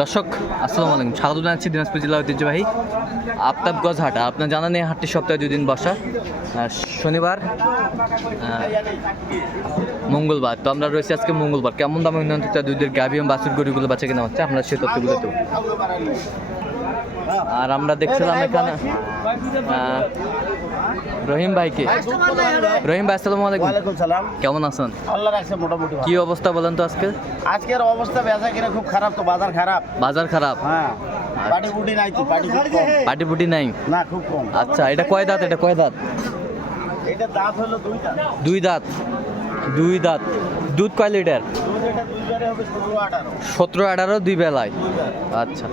দর্শক, আসসালামু আলাইকুম। স্বাগত জানাচ্ছি দিনাজপুর জেলা ঐতিহ্যবাহী আফতাবগঞ্জ হাট আপনার জানা নেই হাটটি সপ্তাহে দুই দিন বসা। শনিবার মঙ্গলবার। তো আমরা রয়েছি আজকে মঙ্গলবার। কেমন দামে উন্নয়ন দুধের গাভি এবং বাছুর গরুগুলো বাচ্চা কেনা হচ্ছে? আমরা সে তথ্যগুলো দেবো। আর আমরা দেখছিলাম এখানে রহিম ভাইকে। রহিম ভাই আসসালামু আলাইকুম। সালাম। কেমন আছেন? আল্লাহ রাখছে মোটামুটি কি অবস্থা বলেন তো আজকে? আজকের অবস্থা বেচা কিনা খুব খারাপ তো বাজার খারাপ। বাজার খারাপ? হ্যাঁ। পাটি বুটি নাই তো পাটি পাটি পুটি নাই? না খুব কম। আচ্ছা এটা কয় দাঁত এটা কয় দাঁত? এটা দাঁত হলো দুইটা দুই দাঁত। দুই দাঁত। দুধ কয় লিটার? সতেরো আঠারো দুই বেলায়। আচ্ছা।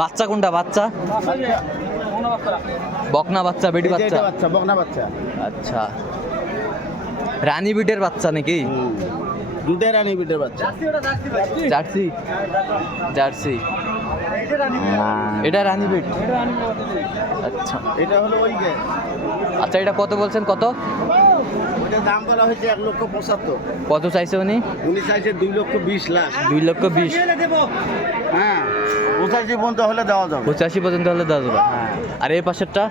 বাচ্চা কোনটা? বাচ্চা? বকনা বাচ্চা বেটি বাচ্চা? বকনা বাচ্চা। আচ্ছা। রানী বিটের বাচ্চা নাকি। দুধের রানী বিটের বাচ্চা। জার্সি? জার্সি। এটা রানী বিট? আচ্ছা। এটা হলো ওই আচ্ছা এটা কত বলছেন? কত? দাম বলা হয়েছে এক লক্ষ পঁচাত্তর। কত চাইছে উনি? উনি চাইছে দুই লক্ষ বিশ লাখ। দুই লক্ষ বিশ। হ্যাঁ পঁচাশি পর্যন্ত হলে দেওয়া যাবে। পঁচাশি পর্যন্ত হলে দেওয়া যাবে। হ্যাঁ। আর এই পাশেরটা?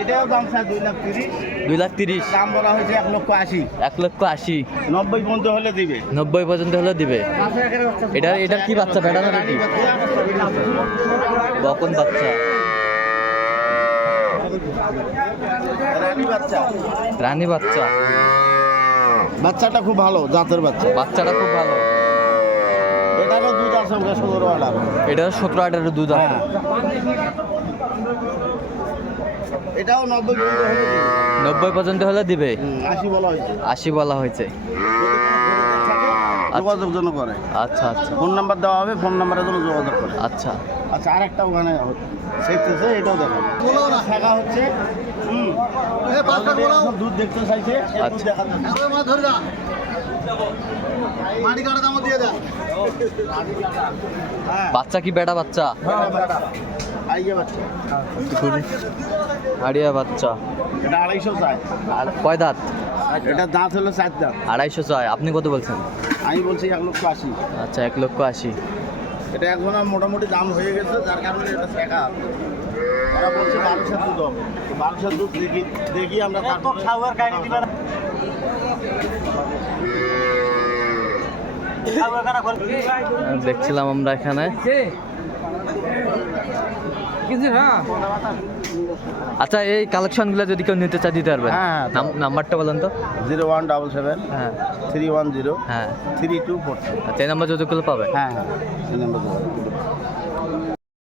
এটাও দাম দুই লাখ তিরিশ। দুই লাখ তিরিশ। দাম বলা হয়েছে এক লক্ষ আশি। এক লক্ষ আশি। নব্বই পর্যন্ত হলে দিবে। নব্বই পর্যন্ত হলে দিবে। এটা এটার কি বাচ্চা? বেটা না বেটি বাচ্চা। রানী বাচ্চা। বাচ্চাটা খুব ভালো জাতের বাচ্চা। বাচ্চাটা খুব ভালো। এটারও দুধ আছে ওকে সতেরো আঠারো এটা সতেরো আঠারো দুধ আছে এটাও নব্বই নব্বই পর্যন্ত হলে দিবে। আশি বলা হয়েছে। আশি বলা হয়েছে। যোগাযোগ জন্য করে। আচ্ছা আচ্ছা। ফোন নাম্বার দেওয়া হবে ফোন নাম্বারের জন্য যোগাযোগ করে। আচ্ছা। আচ্ছা আর একটা ওখানে সেচতেছে এটাও দেখো। শাখা হচ্ছে হুম। দুধ দেখতে চাইছে আচ্ছা। হ্যাঁ। বাচ্চা কি বেটা বাচ্চা? আইয়ে বাচ্চা। আড়িয়া বাচ্চা। এটা আড়াইশো চায় কয় দাঁত? এটা দাঁত হলো চার দাঁত। আড়াইশো ছয় আপনি কত বলছেন? আমি বলছি এক লক্ষ আশি। আচ্ছা এক লক্ষ আশি। এটা এখন মোটামুটি দাম হয়ে গেছে যার কারণে এটা শেখা ওরা বলছে বারোশো দুধ হবে বারোশো দুধ দেখি দেখি আমরা তারপর খাওয়ার কাহিনী দিবার দেখছিলাম আমরা এখানে। আচ্ছা এই কালেকশনগুলো যদি কেউ নিতে চায় দিতে পারবে। হ্যাঁ, হ্যাঁ, নাম্বারটা বলেন তো। জিরো ওয়ান ডাবল সেভেন হ্যাঁ। থ্রি ওয়ান জিরো হ্যাঁ। থ্রি টু ফোর আচ্ছা এই নাম্বার যতগুলো পাবে। হ্যাঁ হ্যাঁ এই নাম্বার।